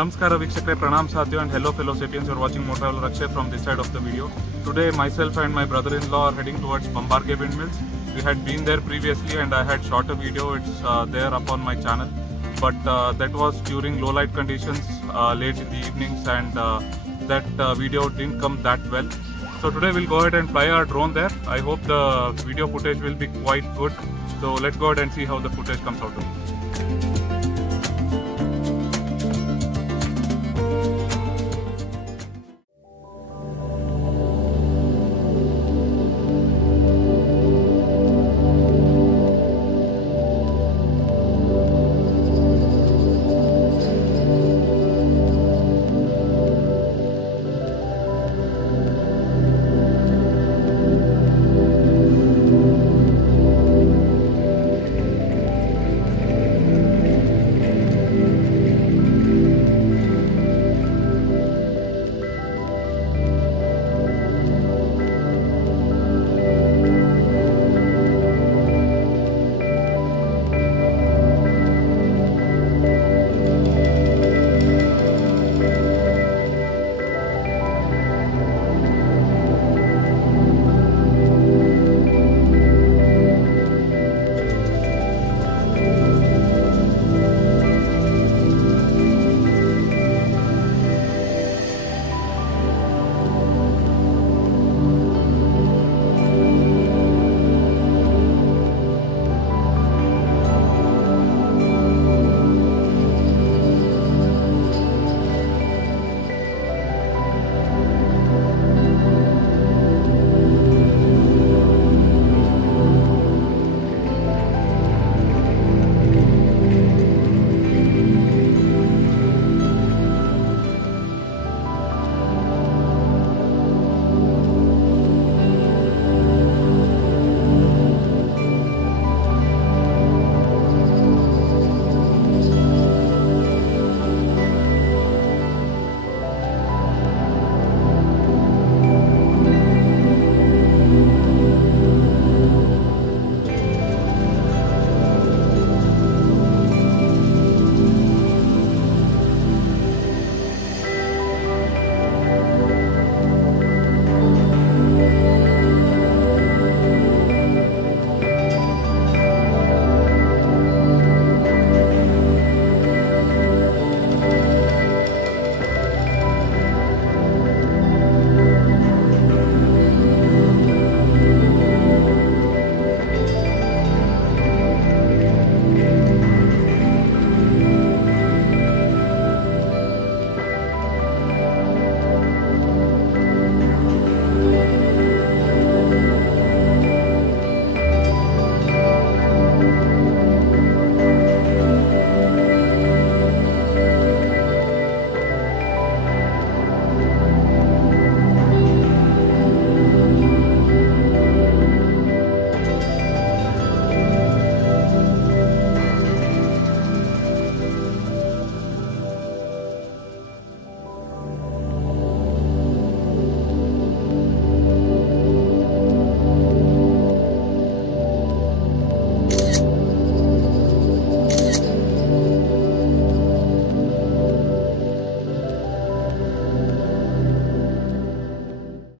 Namaskara Vikshakre, Pranam Sadhya and hello fellow sapiens. You are watching Motor Traveler Akshay from this side of the video. Today myself and my brother-in-law are heading towards Bambarge Windmills. We had been there previously and I had shot a video. It's there up on my channel. But that was during low light conditions late in the evenings and that video didn't come that well. So today we'll go ahead and fly our drone there. I hope the video footage will be quite good. So let's go ahead and see how the footage comes out to be.